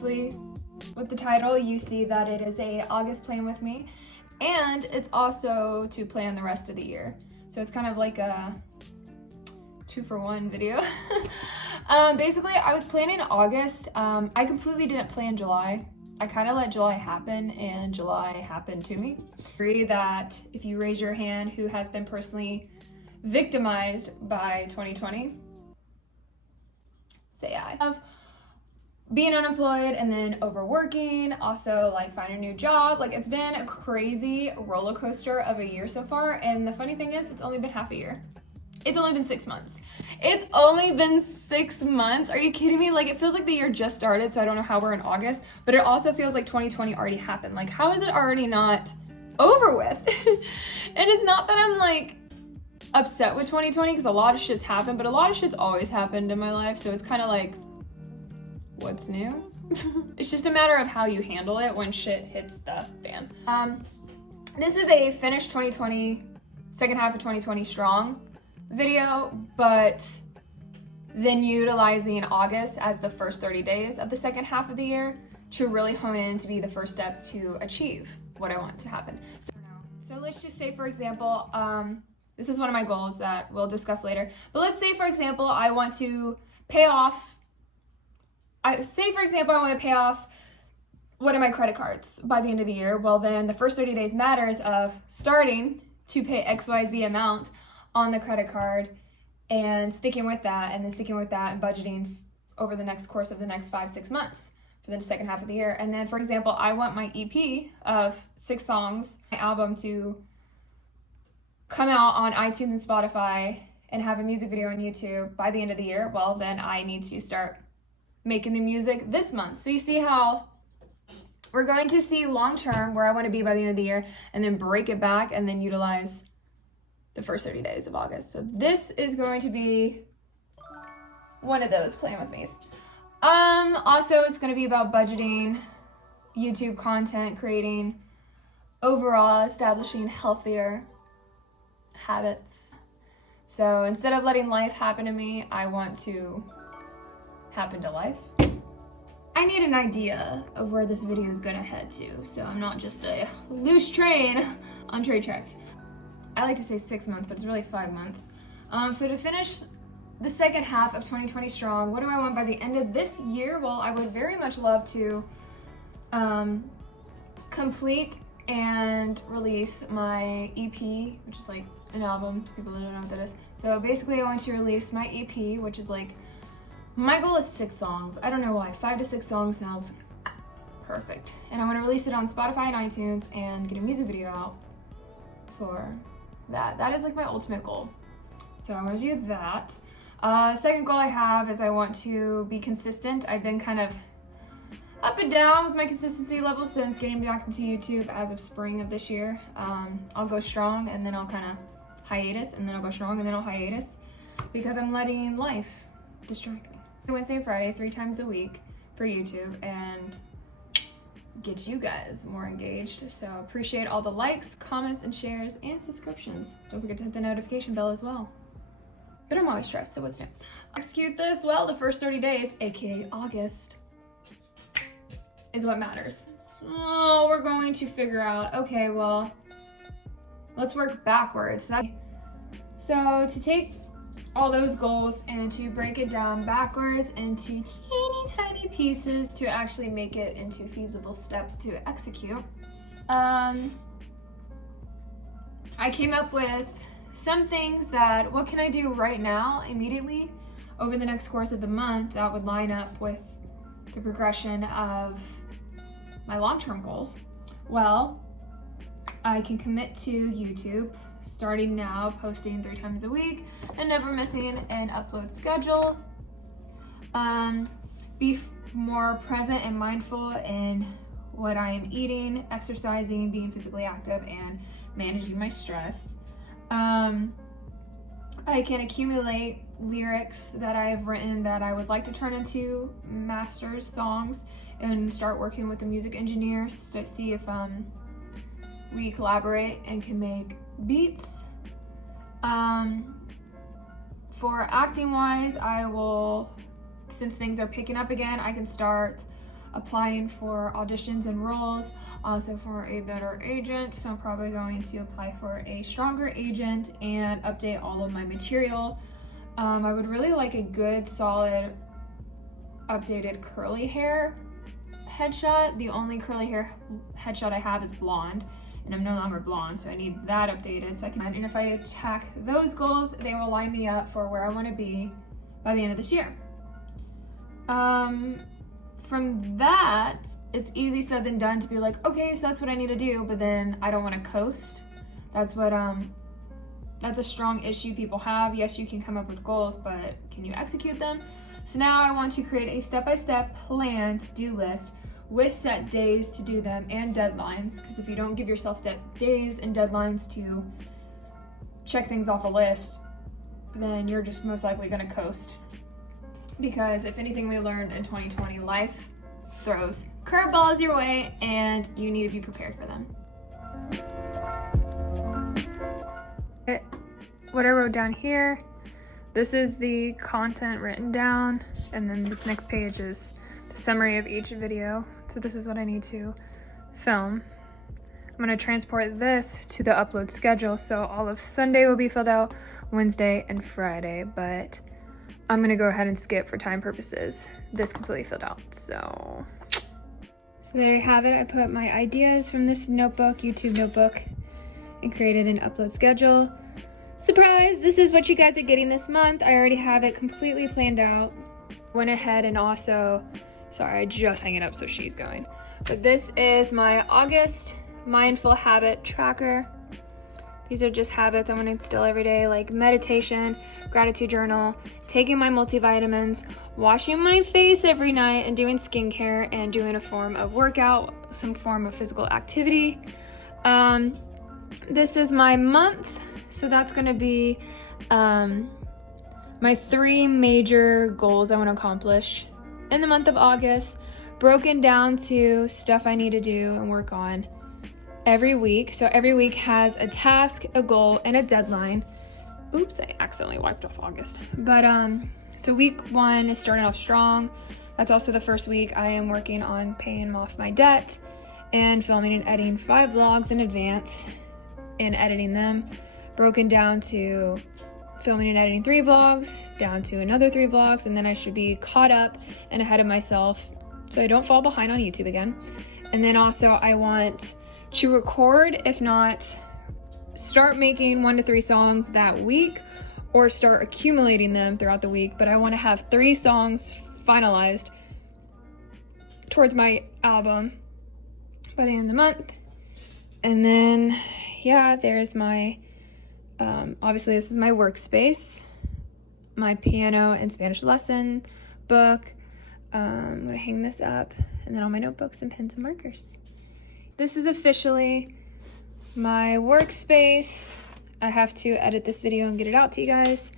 obviously with the title you see that it is a August plan with me, and it's also to plan the rest of the year. So it's kind of like a 2-for-1 video. Basically, I was planning August. I completely didn't plan July. I kind of let July happen, and July happened to me. I agree that if you raise your hand who has been personally victimized by 2020, say I. Of being unemployed and then overworking, also like find a new job. Like, it's been a crazy roller coaster of a year so far, and the funny thing is, it's only been half a year. It's only been 6 months. It's only been 6 months. Are you kidding me? Like, it feels like the year just started, so I don't know how we're in August, but it also feels like 2020 already happened. Like, how is it already not over with? And it's not that I'm like upset with 2020, because a lot of shit's happened, but a lot of shit's always happened in my life, so it's kind of like, what's new? It's just a matter of how you handle it when shit hits the fan. This is a finished 2020, second half of 2020 strong video, but then utilizing August as the first 30 days of the second half of the year to really hone in to be the first steps to achieve what I want to happen. So let's just say, for example, this is one of my goals that we'll discuss later, but let's say, for example, I want to pay off one of my credit cards by the end of the year. Well, then the first 30 days matters of starting to pay XYZ amount on the credit card and sticking with that, and then sticking with that and budgeting over the next course of the next 5-6 months for the second half of the year. And then, for example, I want my EP of 6 songs, my album, to come out on iTunes and Spotify and have a music video on YouTube by the end of the year. Well, then I need to start making the music this month. So you see how we're going to see long term where I want to be by the end of the year, and then break it back and then utilize the first 30 days of August. So this is going to be one of those plan with me's. Also, it's going to be about budgeting, YouTube content creating, overall establishing healthier habits. So instead of letting life happen to me, I want to happen to life. I need an idea of where this video is gonna head to, so I'm not just a loose train on trade tracks. I like to say 6 months, but it's really 5 months. So to finish the second half of 2020 strong, what do I want by the end of this year? Well, I would very much love to complete and release my EP, which is like an album, people that don't know what that is. So basically I want to release my EP, which is like, my goal is 6 songs. I don't know why, 5 to 6 songs sounds perfect. And I want to release it on Spotify and iTunes and get a music video out for that. That is like my ultimate goal. So I want to do that. Second goal I have is I want to be consistent. I've been kind of up and down with my consistency level since getting back into YouTube as of spring of this year. I'll go strong and then I'll kind of hiatus, and then I'll go strong and then I'll hiatus, because I'm letting life distract me. Wednesday and Friday, 3 times a week for YouTube, and get you guys more engaged. So appreciate all the likes, comments, and shares, and subscriptions. Don't forget to hit the notification bell as well. But I'm always stressed, so what's new? Execute this well. The first 30 days, aka August, is what matters. So we're going to figure out, okay, well, let's work backwards. So to take all those goals and to break it down backwards into teeny tiny pieces to actually make it into feasible steps to execute, I came up with some things that, what can I do right now immediately over the next course of the month that would line up with the progression of my long-term goals? Well, I can commit to YouTube, starting now, posting 3 times a week and never missing an upload schedule. Be more present and mindful in what I am eating, exercising, being physically active, and managing my stress. I can accumulate lyrics that I have written that I would like to turn into master's songs and start working with the music engineers to see if we collaborate and can make beats. For acting wise, I will, since things are picking up again, I can start applying for auditions and roles, also for a better agent. So I'm probably going to apply for a stronger agent and update all of my material. I would really like a good, solid, updated curly hair headshot. The only curly hair headshot I have is blonde, and I'm no longer blonde, so I need that updated so I can. And if I attack those goals, they will line me up for where I want to be by the end of this year. From that, it's easy said than done to be like, okay, so that's what I need to do, but then I don't want to coast. That's what that's a strong issue people have. Yes, you can come up with goals, but can you execute them? So now I want to create a step-by-step plan to-do list with set days to do them and deadlines, because if you don't give yourself days and deadlines to check things off a list, then you're just most likely going to coast. Because if anything we learned in 2020, life throws curveballs your way and you need to be prepared for them. What I wrote down here, this is the content written down, and then the next page is the summary of each video. So this is what I need to film. I'm gonna transport this to the upload schedule, so all of Sunday will be filled out, Wednesday and Friday, but I'm gonna go ahead and skip for time purposes this completely filled out. So there you have it. I put my ideas from this notebook, YouTube notebook, and created an upload schedule. Surprise, this is what you guys are getting this month. I already have it completely planned out. Went ahead and also, sorry, I just hung it up so she's going. But this is my August mindful habit tracker. These are just habits I want to instill every day, like meditation, gratitude journal, taking my multivitamins, washing my face every night, and doing skincare, and doing a form of workout, some form of physical activity. This is my month, so that's going to be my 3 major goals I want to accomplish in the month of August, broken down to stuff I need to do and work on every week. So every week has a task, a goal, and a deadline. Oops, I accidentally wiped off August. But so week 1 is starting off strong. That's also the first week I am working on paying off my debt and filming and editing 5 vlogs in advance and editing them, broken down to filming and editing 3 vlogs, down to another 3 vlogs, and then I should be caught up and ahead of myself so I don't fall behind on YouTube again. And then also I want to record, if not start making 1 to 3 songs that week, or start accumulating them throughout the week. But I want to have 3 songs finalized towards my album by the end of the month. And then yeah, there's my obviously this is my workspace, my piano and Spanish lesson book. I'm gonna hang this up, and then all my notebooks and pens and markers. This is officially my workspace. I have to edit this video and get it out to you guys.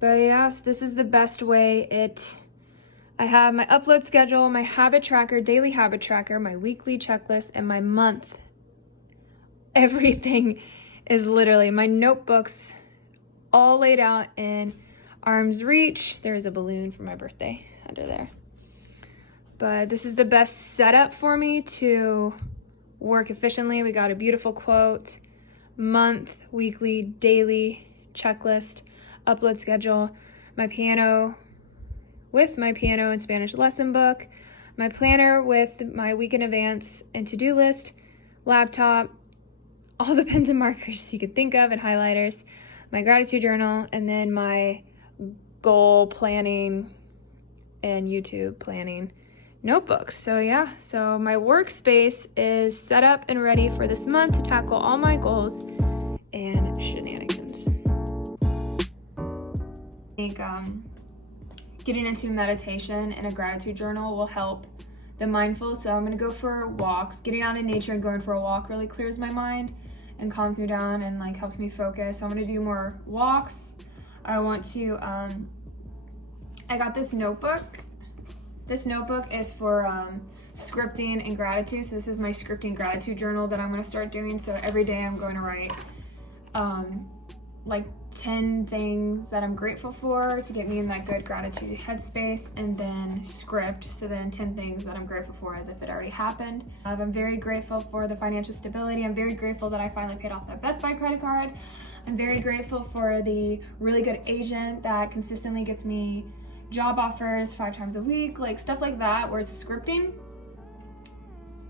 But yes, this is the best way. I have my upload schedule, my habit tracker, daily habit tracker, my weekly checklist, and my month. Everything is literally my notebooks all laid out in arm's reach. There's a balloon for my birthday under there. But this is the best setup for me to work efficiently. We got a beautiful quote, month, weekly, daily checklist, upload schedule, my piano with my piano and Spanish lesson book, my planner with my week in advance and to-do list, laptop, all the pens and markers you could think of and highlighters, my gratitude journal, and then my goal planning and YouTube planning notebooks. So yeah, so my workspace is set up and ready for this month to tackle all my goals and shenanigans. I think getting into meditation and a gratitude journal will help the mindful. So I'm gonna go for walks. Getting out in nature and going for a walk really clears my mind and calms me down and like helps me focus. So I'm gonna do more walks. I want to, I got this notebook. This notebook is for scripting and gratitude. So this is my scripting gratitude journal that I'm gonna start doing. So every day I'm going to write like 10 things that I'm grateful for to get me in that good gratitude headspace, and then script, so then 10 things that I'm grateful for as if it already happened. I'm very grateful for the financial stability. I'm very grateful that I finally paid off that Best Buy credit card. I'm very grateful for the really good agent that consistently gets me job offers 5 times a week, like stuff like that, where it's scripting,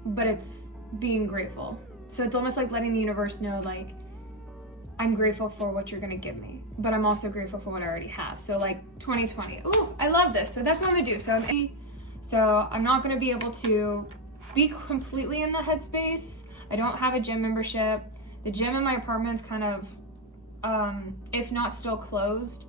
but it's being grateful. So it's almost like letting the universe know, like, I'm grateful for what you're gonna give me, but I'm also grateful for what I already have. So like 2020, oh, I love this. So that's what I'm gonna do. So I'm not gonna be able to be completely in the headspace. I don't have a gym membership. The gym in my apartment's kind of, if not still closed,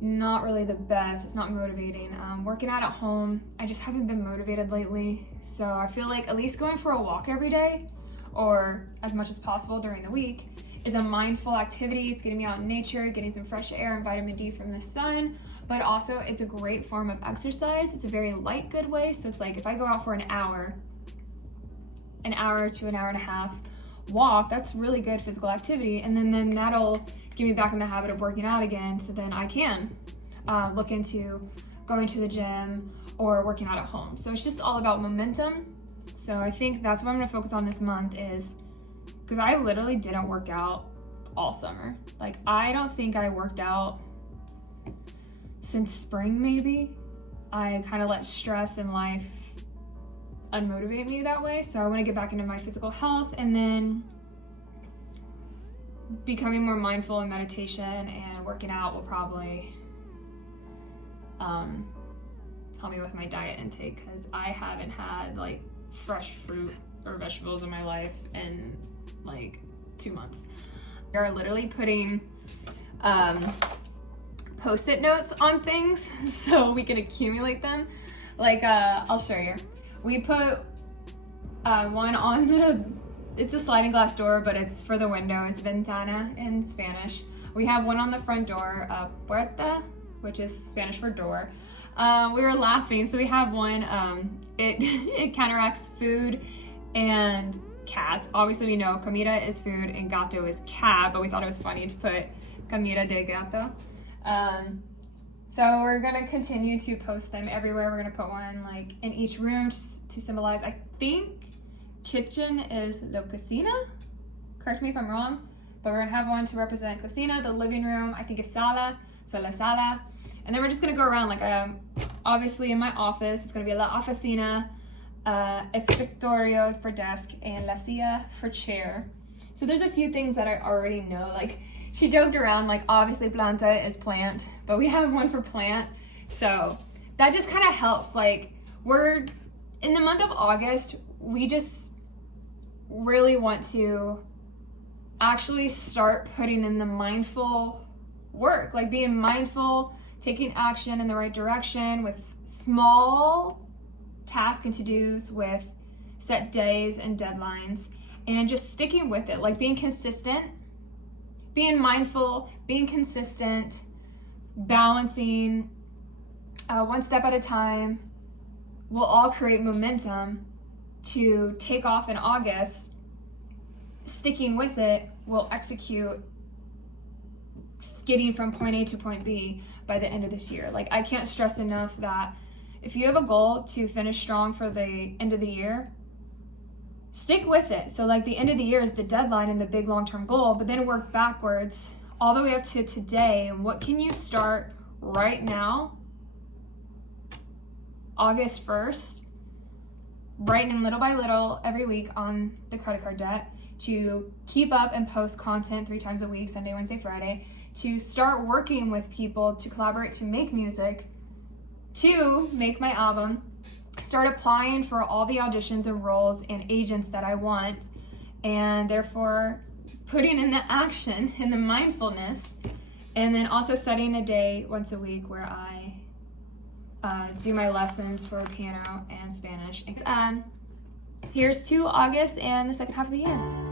not really the best. It's not motivating. Working out at home, I just haven't been motivated lately. So I feel like at least going for a walk every day, or as much as possible during the week, is a mindful activity. It's getting me out in nature, getting some fresh air and vitamin D from the sun, but also it's a great form of exercise. It's a very light, good way. So it's like if I go out for an hour to an hour and a half walk, that's really good physical activity. And then that'll get me back in the habit of working out again. So then I can look into going to the gym or working out at home. So it's just all about momentum. So I think that's what I'm gonna focus on this month, is because I literally didn't work out all summer. Like, I don't think I worked out since spring, maybe. I kind of let stress in life unmotivate me that way. So I want to get back into my physical health, and then becoming more mindful in meditation and working out will probably help me with my diet intake, because I haven't had like fresh fruit or vegetables in my life in like 2 months. We are literally putting post-it notes on things so we can accumulate them. Like, I'll show you. We put one on it's a sliding glass door, but it's for the window. It's ventana in Spanish. We have one on the front door, puerta, which is Spanish for door. We were laughing, so we have one, it counteracts food and cat. Obviously we know comida is food and gato is cat, but we thought it was funny to put comida de gato. So we're gonna continue to post them everywhere. We're gonna put one like in each room to symbolize, I think kitchen is la cocina, correct me if I'm wrong, but we're gonna have one to represent cocina. The living room, I think, is sala, so la sala. And then we're just gonna go around, like, obviously in my office, it's gonna be la oficina, escritorio for desk, and la silla for chair. So there's a few things that I already know. Like, she joked around, like, obviously planta is plant, but we have one for plant. So that just kind of helps. Like, we're in the month of August, we just really want to actually start putting in the mindful work, like being mindful, taking action in the right direction with small tasks and to-dos, with set days and deadlines, and just sticking with it, like being consistent, being mindful, being consistent, balancing one step at a time will all create momentum to take off in August. Sticking with it will execute getting from point A to point B by the end of this year. Like, I can't stress enough that if you have a goal to finish strong for the end of the year, stick with it. So like the end of the year is the deadline and the big long-term goal, but then work backwards all the way up to today. And what can you start right now, August 1st, writing little by little every week on the credit card debt, to keep up and post content 3 times a week, Sunday, Wednesday, Friday, to start working with people to collaborate to make music, to make my album, start applying for all the auditions and roles and agents that I want, and therefore putting in the action and the mindfulness, and then also setting a day once a week where I do my lessons for piano and Spanish. Here's to August and the second half of the year.